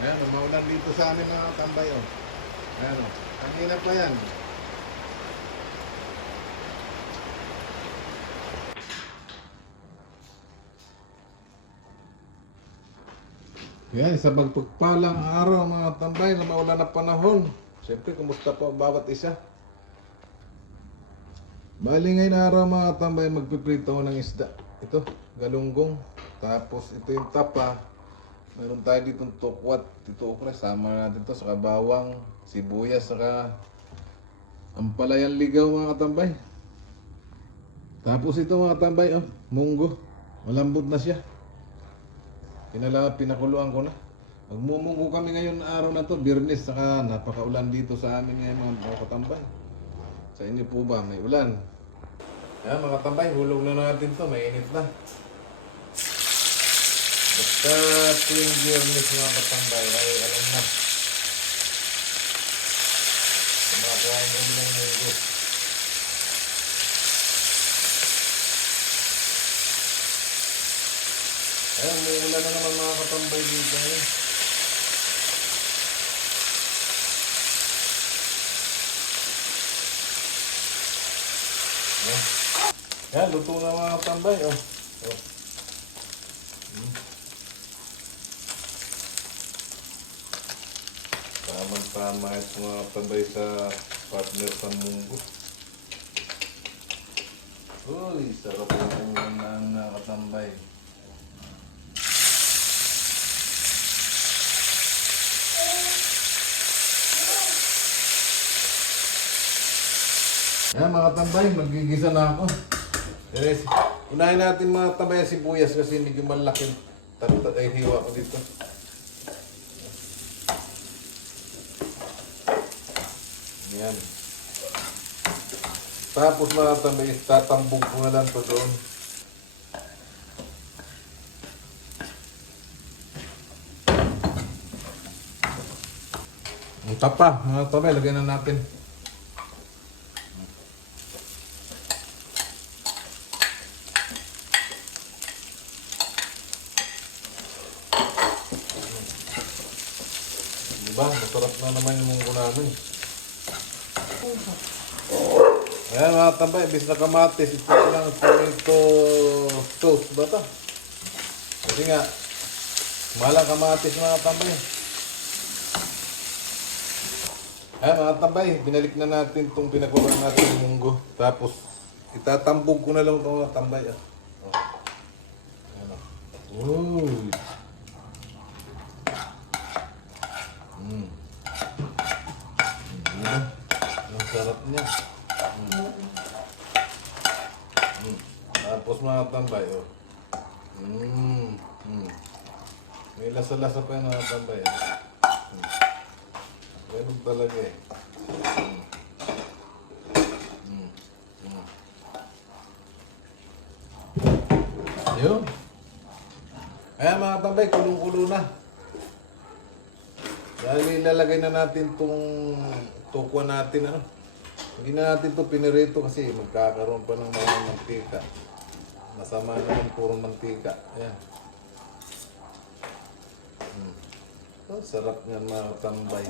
Ayan, maulan dito sa amin mga tambay, oh. Ayan, oh. Kanina pa yan. Yan, sa pagpagpalang araw mga tambay na maulan na panahon. Siyempre, kumusta po ang bawat isa? Bali ngayon araw mga tambay, magpiprito ako ng isda. Ito, galunggong. Tapos ito yung tapa. Meron tayo dito tukwat. Dito okra, sama natin ito. Saka bawang, sibuyas, saka ampalayan ligaw mga tambay. Tapos ito mga tambay, oh, munggo. Malambot na siya. Pinakuluan ko na. Magmumunggo kami ngayon araw na to, Biyernes, saka napakaulan dito sa amin ngayon mga katambay. Sa inyo po ba, may ulan? Ayan mga tambay, hulog na natin to, mainit na. Basta tuwing Biyernes mga katambay, ay alam na. Kumakain kami ng munggo. Ayan, may ulan na naman mga katambay dito ngayon. Yan, luto na mga tambay, oh. Oh. Tamang-tama ito mga tambay sa partner sa munggo. Uy, sarap yung nakatambay. Yan mga tambay, magigisa na ako. Yes. Unahin natin mga tambay ang sibuyas kasi medyo malaki. Ay hiwa ko dito. Yan. Tapos mga tambay, tatambog ko na lang to doon. Ang tapa, mga tambay, lagyan na natin. Diba? Masarap na naman yung munggo namin. Ayan mga tambay, bis na kamatis, ito lang ito toast ba ito? Kasi nga, malang kamatis mga tambay. Ayan mga tambay, binalik na natin itong pinakulang natin yung munggo. Tapos, itatambog ko na lang itong mga tambay. Oh. Ayan o. Uy! Ang sarap niya. Tapos mga tambay, oh. May lasa-lasa pa yung mga tambay. Ganun talaga eh. Ayun. Ayan mga tambay, kulong-kulo na. Dahil ilalagay na natin itong tukwa natin, ano. Hindi na natin ito pinirito kasi magkakaroon pa ng mga mantika. Masama naman puro mantika. Ayan. Oh, sarap nga mga tambay.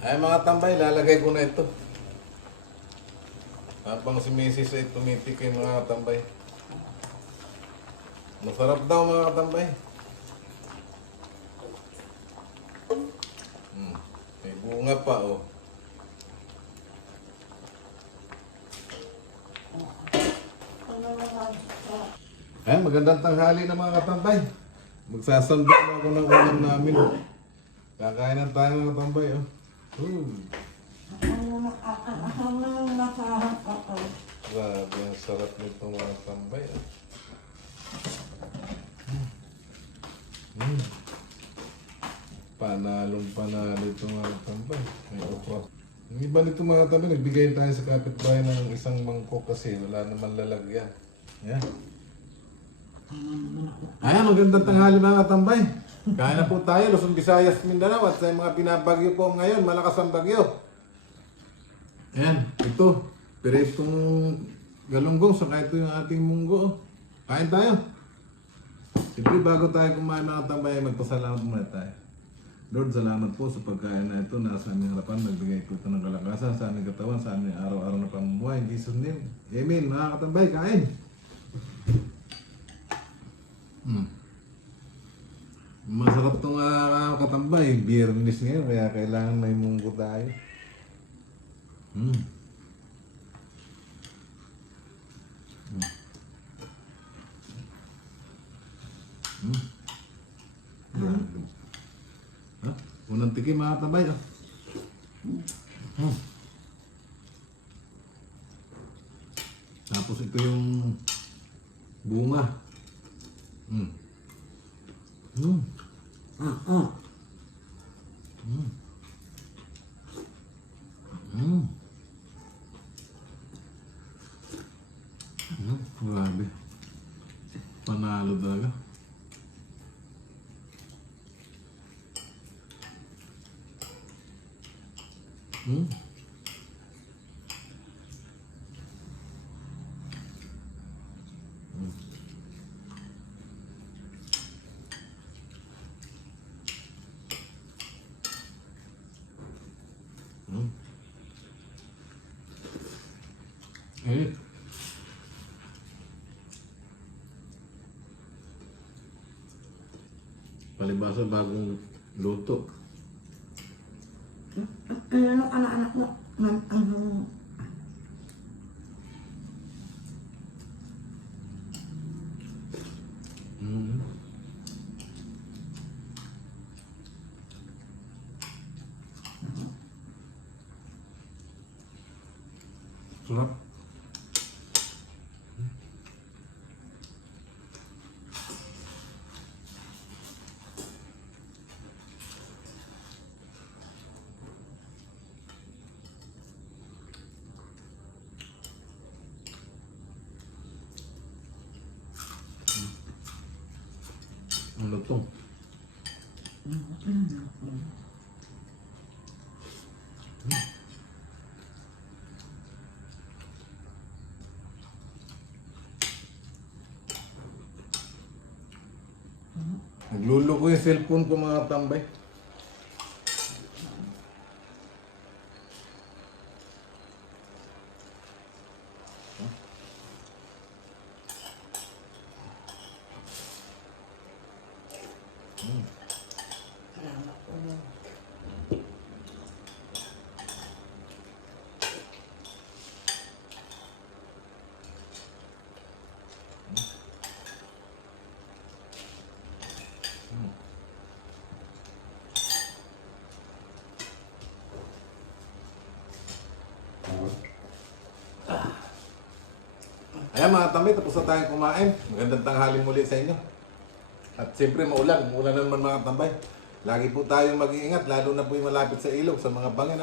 Ay mga tambay, lalagay ko na ito. Habang si Mrs. ay tumitik yung mga tambay. Masarap daw mga katambay. May bunga pa oh. Ay, magandang tanghali na mga katambay. Magsasandok na ako ng ulam namin. Kakain na tayo mga katambay oh. Grabe, ang sarap nito mga katambay oh. Panalo ito mga tambay. May okra. Yung iba nito mga tambay, nagbigay tayo sa kapitbahay ng isang mangkok kasi wala naman lalagyan. Yan. Ayan, magandang tanghali mga tambay. Kain na po tayo, Luzon, Visayas, Mindanao at sa mga pinabagyo po ngayon, malakas ang bagyo. Ayan, ito. Piritong galunggong, saka ito yung ating munggo. Kain tayo. Siyempre, bago tayo kumain mga tambay, magpasalamat muna tayo. Lord, salamat po sa pagkain na ito. Nasa aming harapan, nagbigay ko ito ng kalakasan sa aming katawan, sa aming araw-araw na pamumuhay. In Jesus' name, Amen. Mga katambay, kain. Masarap itong katambay. Biyernes ngayon, kaya kailangan may munggo tayo. Ha? Unang tikim mga katambay. Tapos ito yung bunga. Grabe. Panalo talaga. Eh. Palibasa bagong luto. Ano anak-anak mo? Sarap. Ano to? Naglulo ko yung cellphone ko mga tambay. Salamat po. Ayan mga tambay, tapos na tayong kumain. Magandang tanghali muli sa inyo. At siyempre maulan na naman mga tambay. Lagi po tayong mag-iingat, lalo na po yung malapit sa ilog, sa mga bangin,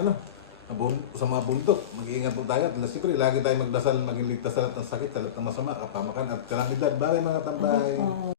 sa mga bundok. Mag-iingat po tayo. At siyempre, lagi tayong magdasal, maging ligtas sa lahat ng sakit, sa lahat ng masama, kapamakan at kalamidad. Bye mga tambay.